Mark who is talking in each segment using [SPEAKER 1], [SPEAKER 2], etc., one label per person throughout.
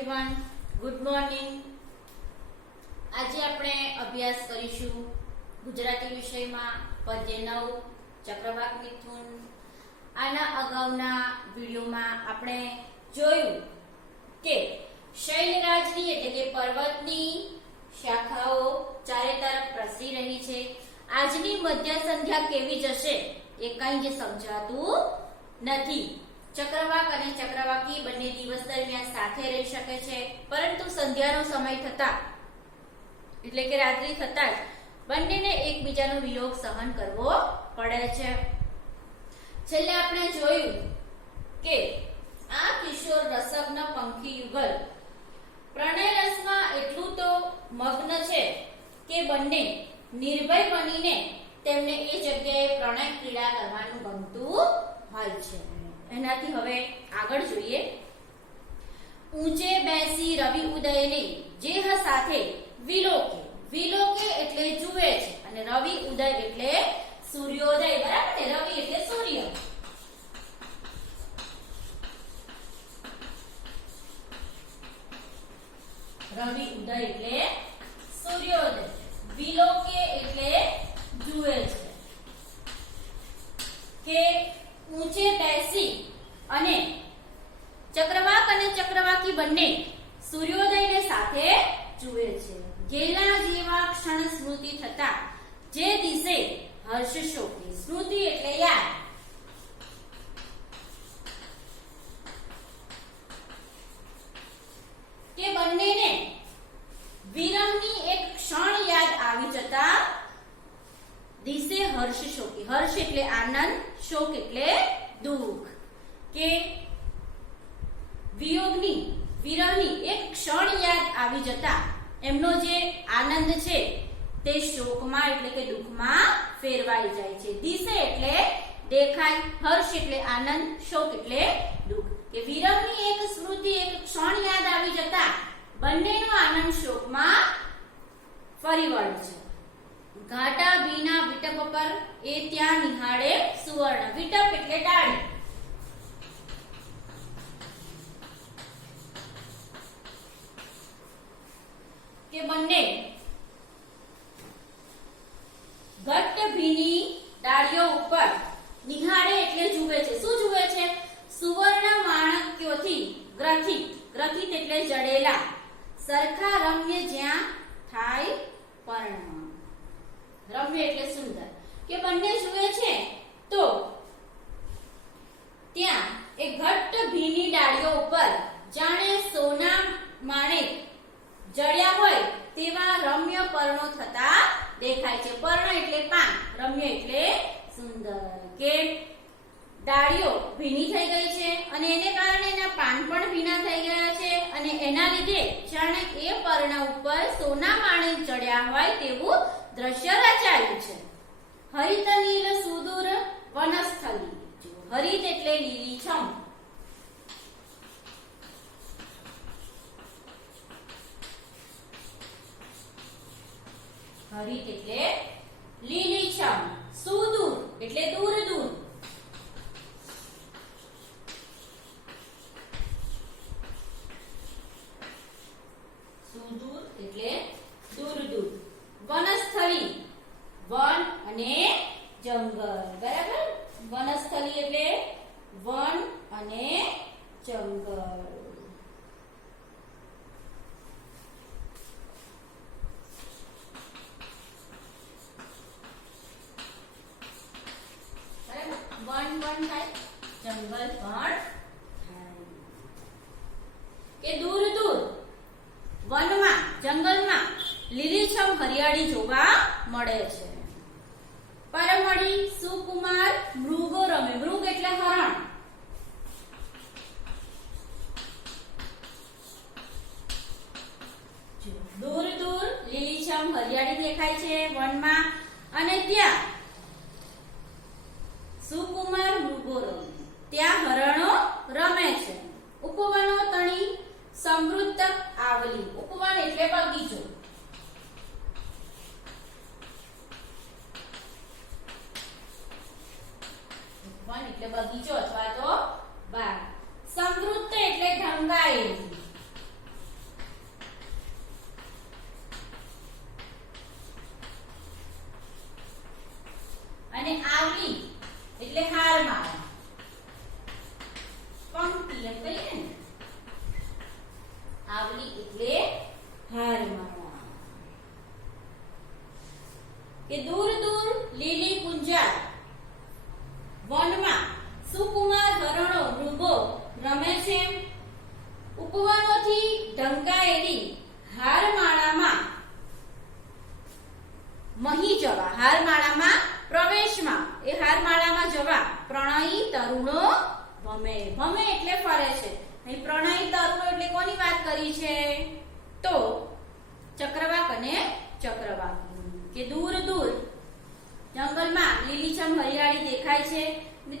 [SPEAKER 1] Everyone good morning આજે આપણે અભ્યાસ કરીશું ગુજરાતી વિષયમાં પદ્ય નવ ચક્રવાક મિથુન. આના અગાઉના વિડીયોમાં આપણે જોયું કે શૈલરાજની એટલે કે પર્વતની શાખાઓ ચારે તરફ પ્રસરી રહી છે. આજની મધ્ય સંધ્યા કેવી જશે એ કંઈ જ સમજાતું નથી. ચક્રવાક અને ચક્રવાકી બંને દિવસ દરમિયાન સાથે રહી શકે છે, પરંતુ સંધ્યાનો સમય થતા એટલે કે રાત્રિ થતા જ બંનેને એકબીજાનો વિયોગ સહન કરવો પડે છે. છેલ્લે આપણે જોયું કે આ કિશોર રસગ્ન પંખી યુગલ પ્રણય રસમાં એટલું તો મગ્ન છે કે બંને નિર્ભય બનીને તેમને એ જગ્યાએ પ્રણય ક્રીડા કરવાનું ગમતું હોય છે. એનાથી હવે આગળ જોઈએ. ઊંચે બેસી રવિ ઉદયને જેહ સાથે વિલોકે. વિલોકે એટલે જુએ છે અને રવિ ઉદય એટલે સૂર્યોદય, બરાબર ને? રવિ એટલે સૂર્ય. રવિ ઉદય એટલે સૂર્યોદય. વિલોકે એટલે જુએ છે. કે ઊંચે બેસી અને ચક્રવાક અને ચક્રવાકી બંને સૂર્યોદયને સાથે જુએ છે. ગેલા જેવા ક્ષણ સ્મૃતિ થતા જે દિશે હર્ષ સ્મૃતિ એટલે યાદ. કે બંનેને વિરમની એક ક્ષણ યાદ આવી જતા દિશે હર્ષ શોકી. હર્ષ એટલે આનંદ શોક એટલે દુઃખ. કે વિયોગની, વિરહની એક ક્ષણ યાદ આવી જતા એમનો જે આનંદ છે તે શોકમાં એટલે કે દુઃખમાં ફેરવાઈ જાય છે. દિશે એટલે દેખાય, હર્ષ એટલે આનંદ, શોક એટલે દુઃખ. કે વિરહની એક સ્મૃતિ, એક ક્ષણ યાદ આવી જતા બંનેનો આનંદ શોકમાં ફરી વળે છે. ઘાટા ભીના વિટપ પર એ ત્યાં નિહાળે સુવર્ણ વિટપ એટલે ડાળી. કે બંને ઘટ્ટ ભીની ડાળીઓ ઉપર નિહાળે એટલે જુએ છે. શું જુએ છે? સુવર્ણ માણક્યોથી ગ્રથિત. ગ્રથિત એટલે જડેલા. સરખા રમ્ય જ્યાં થાય પર્ણ. રમ્ય એટલે સુંદર. કે બંને જુએ છે, તો ત્યાં એ ઘટ્ટ ભીની ડાળીઓ ઉપર જાણે સોના માણેક જડ્યા હોય તેવા રમ્ય પર્ણો થતા દેખાય છે. પર્ણ એટલે પાન, રમ્ય એટલે સુંદર. કે ડાળીઓ ભીની થઈ ગઈ છે અને એને કારણે એના પાન પણ ભીના થઈ ગયા છે અને એના લીધે જાણે એ પર્ણ ઉપર સોના માણેક ચડ્યા હોય તેવું દ્રશ્ય રચાયું છે. હરિત નીલ સુદૂર વનસ્થલી. હરિત એટલે લીલીછમ હરિત એટલે લીલીછમ સુદૂર એટલે દૂર દૂર સુદૂર એટલે દૂર દૂર વનસ્થળી વન અને જંગલ બરાબર વનસ્થળી એટલે વન અને જંગલ બરાબર વન વન થાય જંગલ પણ કે દૂર દૂર, વનમાં, જંગલમાં લીલીછમ હરિયાળી જોવા મળે છે. પરમળી, સુકુમાર, મૃગો રમે. મૃગ એટલે હરણ. દૂર દૂર લીલીછમ હરિયાળી દેખાય છે વનમાં, અને ત્યાં સુકુમાર મૃગો રમે ત્યાં હરણો રમે છે. ઉપવનો તણી સમૃદ્ધ આવલી. ઉપવન એટલે બગીચો. ઉપવન એટલે બગીચો અથવા તો બાગ. સમૃદ્ધ એટલે ઢંકાયેલી ભમે ભમે એટલે ફરે છે અહીં પ્રણય તરુ એટલે કોની વાત કરી છે? તો ચક્રવાક અને ચક્રવાક કે દૂર દૂર. જંગલમાં લીલીછમ હરિયાળી દેખાય છે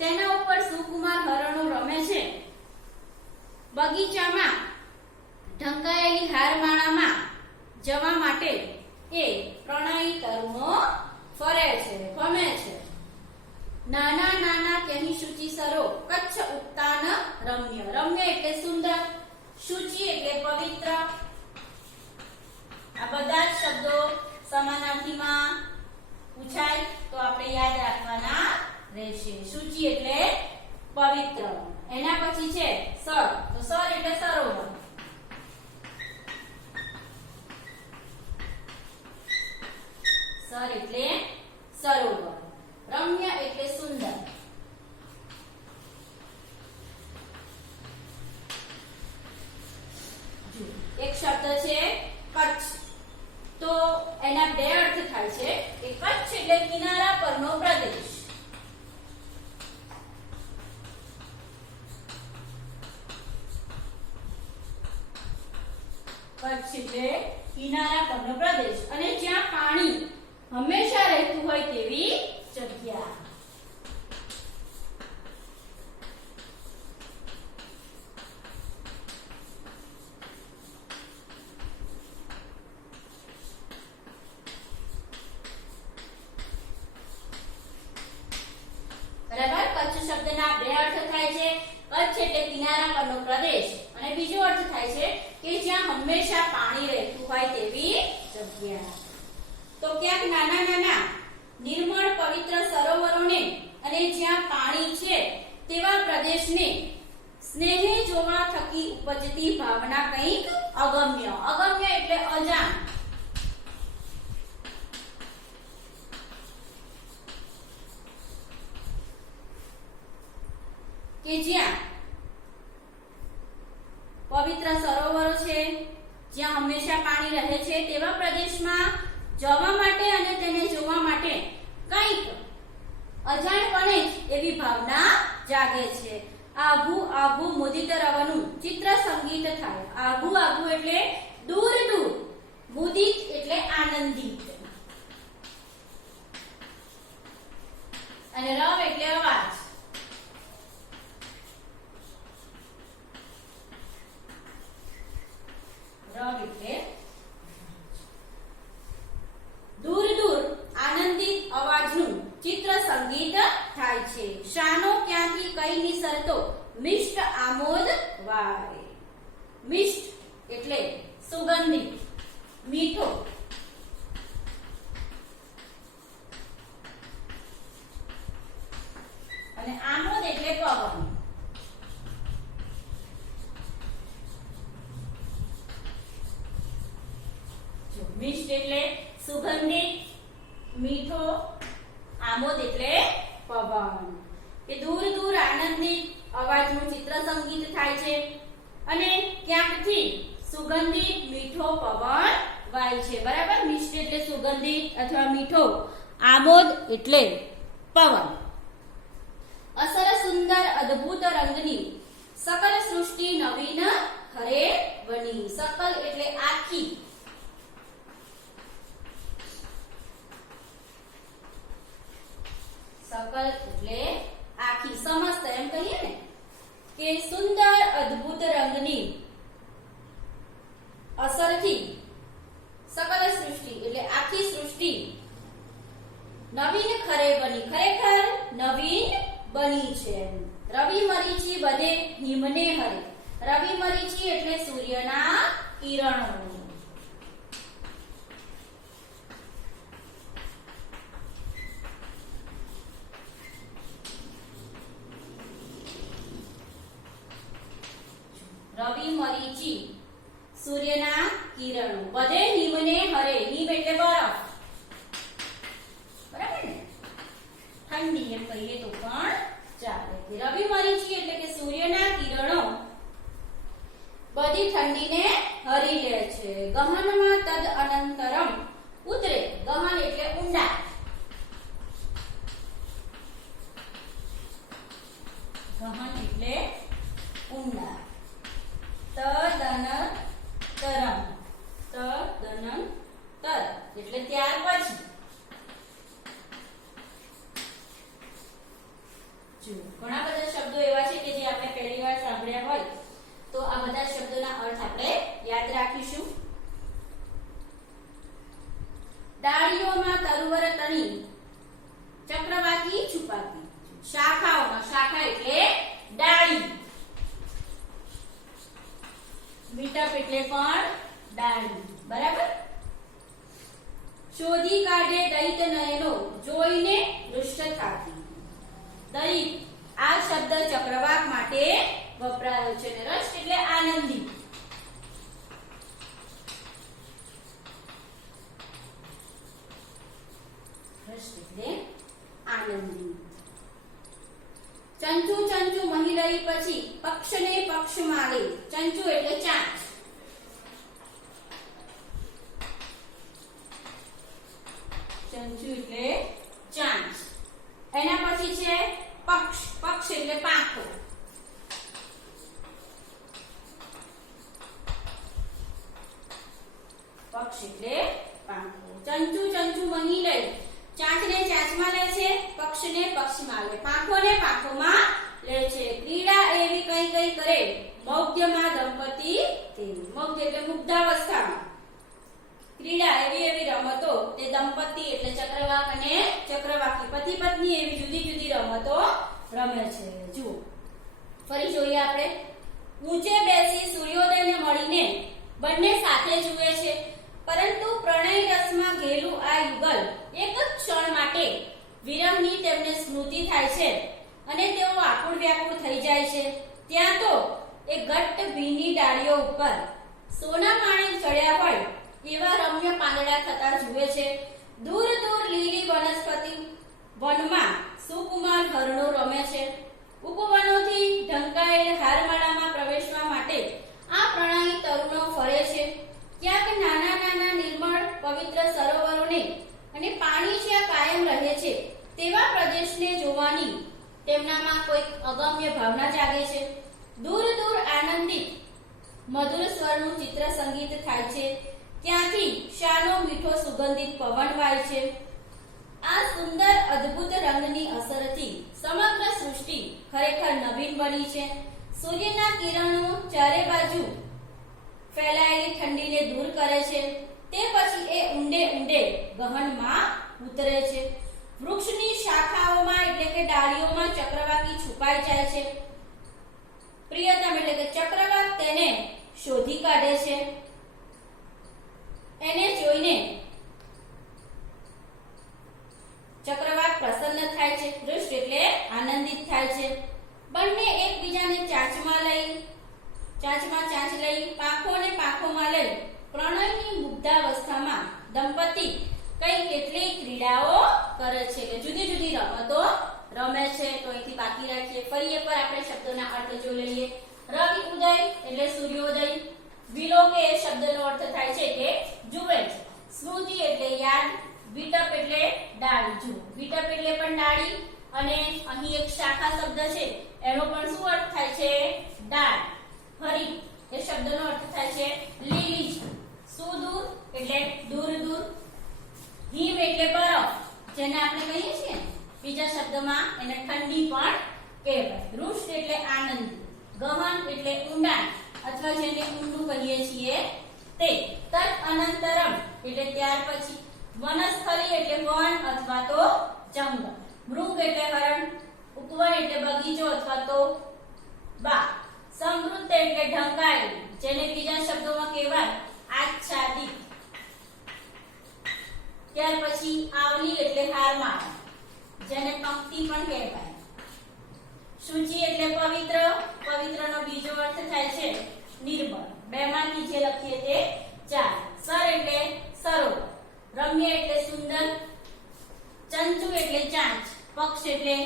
[SPEAKER 1] તેના ઉપર સુકુમાર હરણો રમે છે. બગીચામાં ઢંકાયેલી હારમાળામાં જવા માટે એ પ્રણયી તરુણો ફરે છે ગમે છે. નાના નાના કહી શુચિ સરો કચ્છ ઉત્તાન રમ્ય રમ્ય એટલે સુંદર. શુચિ એટલે પવિત્ર. આ બધા જ શબ્દો સમાનાર્થીમાં પૂછાય તો આપણે યાદ રાખવાના રહેશે. શુચિ એટલે પવિત્ર. એના પછી છે સર. તો સર એટલે સરોવર. સર એટલે સરોવર. રમ્ય એટલે સુંદર જુઓ, એક શબ્દ છે કચ્છ તો એના બે અર્થ થાય છે કે કચ્છ એટલે કિનારા પરનો પ્રદેશ કચ્છ એટલે કિનારા પરનો પ્રદેશ અને જ્યાં પાણી હંમેશા રહેતું હોય તેવી જગ્યા બરાબર કચ્છ શબ્દના બે અર્થ થાય છે કચ્છ એટલે કિનારા પરનો પ્રદેશ અને બીજો અર્થ થાય છે કે જ્યાં હંમેશા પાણી રહેતું હોય તેવી જગ્યા તો ક્યાંક નાના નાના નિર્મળ પવિત્ર સરોવરોને અને જ્યાં પાણી છે તેવા પ્રદેશને સ્નેહે જોવા થકી ઉપજતી ભાવના કંઈક અગમ્ય. અગમ્ય એટલે અજાણ. કે જ્યાં પવિત્ર સરોવરો છે, જ્યાં હંમેશા પાણી રહે છે, તેવા પ્રદેશમાં જવા માટે અને તેને જોવા માટે કંઈક અજાણપણે જ એવી ભાવના જાગે છે. આભુ આભુ મુદિત રવાનું ચિત્ર સંગીત થાય. આભુ આભુ એટલે દૂર દૂર. મુદિત એટલે આનંદિત. અને રવ એટલે અવાજ. રવ એટલે દૂર દૂર આનંદિત અવાજનું ચિત્ર સંગીત થાય છે. શાનો ક્યાંથી કઈ નિસરતો? મિષ્ટ આમોદ વારે મિષ્ટ એટલે સુગંધિત, મીઠો. અને આમોદ એટલે પવન. મિષ્ટ એટલે સુગંધિત, મીઠો, આમોદ એટલે પવન. કે દૂર દૂર આનંદિત અવાજનું ચિત્ર સંગીત થાય છે. અને ક્યાંકથી? સુગંધિત, મીઠો પવન વાય છે. બરાબર? મિષ્ટ એટલે સુગંધિત અથવા મીઠો. આમોદ એટલે પવન. અસર સુંદર, અદ્ભુત રંગની. સકલ સૃષ્ટિ નવીન ખરે બની. સકલ એટલે આખી. સકલ એટલે આખી સમસ્ત એમ કહીએ ને, કે સુંદર અદ્ભુત રંગની અસરથી સકલ સૃષ્ટિ એટલે આખી સૃષ્ટિ નવીન ખરે બની, ખરેખર નવીન બની છે રવિ મરીચી બધે હિમને હરે. રવિ મરીચી એટલે સૂર્યના કિરણો. રવિ મરીચી સૂર્યના કિરણો. બધે હિમને હરે. હિમ એટલે બરફ. બરાબર ને? ઠંડી એમ કહીએ તો પણ ચાલે. રવિ મરીચી એટલે કે સૂર્યના કિરણો. બધી ઠંડીને હરી લે છે. ગહનમાં તદ અનંતરમ ઉતરે. ગહન એટલે ઊંડા. ગહન એટલે એટલે ઊંડા તદન તરમ તદન તર એટલે ત્યાર પછી જો ઘણા બધા શબ્દો એવા છે કે જે આપણે પહેલી વાર સાંભળ્યા હોય તો આ બધા શબ્દોના અર્થ આપણે યાદ રાખીશું ડાળીઓમાં તરુવર તણી ચક્રવાકી છુપાતી શાખાઓમાં શાખા એટલે ડાળી મીટપ એટલે પણ બરાબર? શોધી કાઢે દૈત નયનો, જોઈને દુષ્ટ થાકી. દૈત, આ શબ્દ ચક્રવાક માટે વપરાયો છે ને રસ એટલે આનંદી. ચંચુ ચંચુ રહી પછી પક્ષને પક્ષ મારે. ચંચુ એટલે ચાંચ. ચંચુ એટલે ચાંચ એના પછી છે પક્ષ. પક્ષ એટલે પાંખો પક્ષ એટલે પાંખો ચંચુ ચંચુ મહી લઈ ચાંચને ચાંચમાં લે છે, પક્ષને પક્ષમાં લે. પાંખોને પાંખોમાં લે છે. ક્રીડા એવી કઈ કઈ કરે. મૌગ્યમાં દંપતી મૌગ્ય એટલે મુગ્ધાવસ્થામાં. ક્રીડા એવી એવી રમતો, તે દંપતી એટલે ચક્રવાક અને ચક્રવાકી. પતિ પત્ની એવી જુદી જુદી રમતો રમે છે. જુઓ. ફરી જોઈએ આપણે. ઊંચે બેસી સૂર્યોદયને મળીને બંને સાથે જુએ છે. પરંતુ પ્રણય રસમાં ઘેલું આ યુગલ એક જ ક્ષણ માટે વિરહની તેમને સ્મૃતિ થાય છે અને તેઓ આકુળ વ્યાકુળ થઈ જાય છે. ત્યાં તો એ ઘટ્ટ ભીની ડાળીઓ ઉપર સોના પાણી ચડ્યા હોય એવા રમ્ય પાંદડા થતા જુએ છે. દૂર દૂર લીલી વનસ્પતિ વનમાં સુકુમાર હરણો રમે છે. ઉપવનોથી ઢંકાયેલ હારમાળામાં પ્રવેશવા માટે આ પ્રણાલી તરુણો ફરે છે. ક્યાંક નાના નાના નિર્મળ પવિત્ર સરોવરોને અને પાણી જ્યાં કાયમ રહે છે, તેવા પ્રદેશને જોવાની તેમનામાં કોઈક અગમ્ય ભાવના જાગે છે. દૂર દૂર આનંદિત મધુર સ્વરનું ચિત્ર સંગીત થાય છે. ત્યાંથી શાનો મીઠો સુગંધિત પવન વાય છે. આ સુંદર અદ્ભુત રંગની અસરથી સમગ્ર સૃષ્ટિ ખરેખર નવીન બની છે. સૂર્યના કિરણો ચારે બાજુ ફેલાયેલી ઠંડીને દૂર કરે છે. તે પછી એ ઊંડે ઊંડે ગહનમાં ઉતરે છે. વૃક્ષની શાખાઓમાં એટલે કે ડાળીઓમાં ચક્રવાકી છુપાઈ જાય છે. પ્રિયતમ એટલે કે ચક્રવાક તેને શોધી કાઢે છે. એને જોઈને ચક્રવાત પ્રસન્ન થાય છે, દૃષ્ટ એટલે આનંદિત થાય છે. બંને એકબીજાને ચાંચમાં લઈ, ચાંચમાં ચાંચ લઈ પાંખોને પાંખોમાં લઈ પ્રણયની મુગ્ધાવસ્થામાં દંપતી કઈ કેટલી ક્રીડાઓ કરે છે કે જુદી જુદી રમતો રમે છે. તો અહીંથી બાકી રાખીએ. ફરી એકવાર આપણે શબ્દોના અર્થ જોઈ લઈએ. રવિ ઉદય એટલે સૂર્યોદય. વિલોકે એ શબ્દનો અર્થ થાય છે કે જુએ છે સ્મૃતિ એટલે યાદ વિટપ એટલે ડાળી. જુઓ વિટપ એટલે પણ ડાળી અને અહીં એક શાખા શબ્દ છે. એનો પણ શું અર્થ થાય છે? ડાળ. હરી એ શબ્દનો અર્થ થાય છે લીલી. સુદૂર એટલે દૂર દૂર. હિમ એટલે બરફ, જેને આપણે કહીએ છીએ બીજા શબ્દમાં એને ઠંડી પણ કહેવાય. રૂષ્ટ એટલે આનંદ. ગહન એટલે ઊંડાણ, અથવા જેને ઊંડું કહીએ છીએ તે. તત અનંતરમ. એટલે ત્યાર પછી વનસ્થલી એટલે વન અથવા તો જંગલ. મૃગ એટલે હરણ, ઉપવન એટલે બગીચો અથવા તો બા સમૃદ્ધ એટલે ઢંકાયેલું, જેને બીજા શબ્દોમાં કહેવાય આચ્છાદિત. ત્યાર પછી આવલી એટલે હારમાળ, જેને પંક્તિ પણ કહેવાય. સૂચિ એટલે પવિત્ર, પવિત્રનો બીજો અર્થ થાય છે નિર્મળ. બેમાંથી જે લખીએ તે ચાર સર એટલે સરોવર રમ્ય એટલે સુંદર, ચંચુ એટલે ચાંચ, પક્ષ એટલે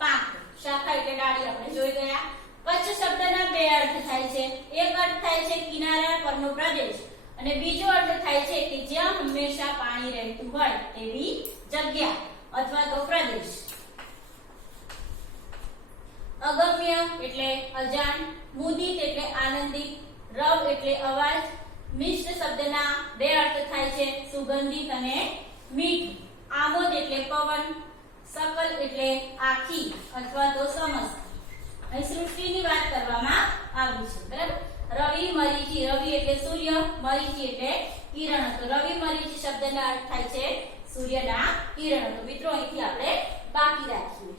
[SPEAKER 1] પાંખ. શાખા એટલે ડાળી આપણે જોઈ ગયા. કચ્છ શબ્દના બે અર્થ થાય છે. એક અર્થ થાય છે કિનારા પરનો પ્રદેશ અને બીજો અર્થ થાય છે કે જ્યાં હંમેશા પાણી રહેતું હોય તેવી જગ્યા અથવા તો પ્રદેશ. અગમ્ય એટલે અજાણ, મુદિત એટલે આનંદિત, રવ એટલે અવાજ મિષ્ટ શબ્દના બે અર્થ થાય છે. સુગંધિત અને મીઠું. આમોદ એટલે પવન, સકલ એટલે આખી અથવા તો સમસ્ત. અહીં સૃષ્ટિની વાત કરવામાં આવી છે, બરાબર? રવિ, મરીચી. રવિ એટલે સૂર્ય, મરીચી એટલે કિરણ. તો રવિ, મરીચી શબ્દના અર્થ થાય છે સૂર્યના કિરણ. તો મિત્રો અહીંથી આપણે બાકી રાખીએ.